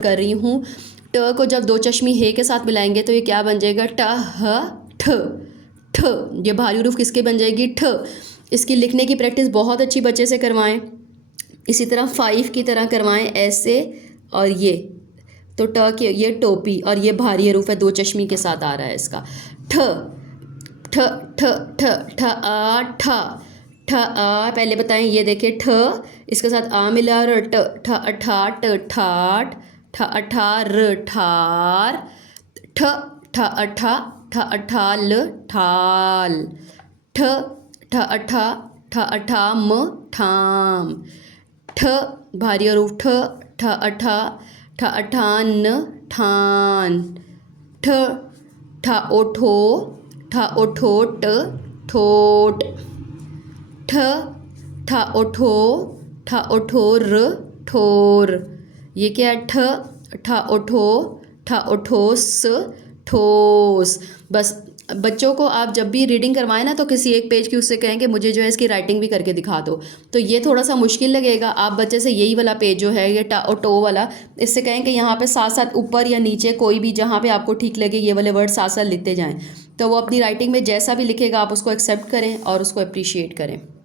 कर रही हूँ। ट को जब दो चश्मी हे के साथ मिलाएंगे तो ये क्या बन जाएगा, ट ह ठ ठ। ये भारी हरूफ किसके बन जाएगी, ठ। इसकी लिखने की प्रैक्टिस बहुत अच्छी बच्चे से करवाएं। इसी तरह 5 की तरह करवाएं ऐसे, और ये तो ट के ये टोपी और ये भारी हरूफ है, दो चश्मी के साथ आ रहा है इसका। ठ ठ ठ ठ ठ आ ठा ठ आ। पहले बताएं, ये देखें ठ इसके साथ आ मिला और ट ठ अठा ट ठाठ ठ अठार ठार ठ ठ अठा ठ अठाल ठाल ठ ठ अठा ठ अठाम ठाम ठ भारी हरूफ ठ ठ अठा ठ अठान ठान ठ ठ ओठो ठ ओठोट ठोट ठ ठ ओठो ठ ओठोर ठोर। ये क्या है, ठ ठ ओठो ठ ओठोस ठोस। बस बच्चों को आप जब भी रीडिंग करवाएं ना तो किसी एक पेज की उससे कहें कि मुझे जो है इसकी राइटिंग भी करके दिखा दो। तो ये थोड़ा सा मुश्किल लगेगा, आप बच्चे से यही वाला पेज जो है ये टा और टो वाला, इससे कहें कि यहाँ पे साथ साथ ऊपर या नीचे कोई भी जहाँ पे आपको ठीक लगे ये वाले वर्ड साथ साथ लिखते जाएँ। तो वो अपनी राइटिंग में जैसा भी लिखेगा आप उसको एक्सेप्ट करें और उसको अप्रिशिएट करें।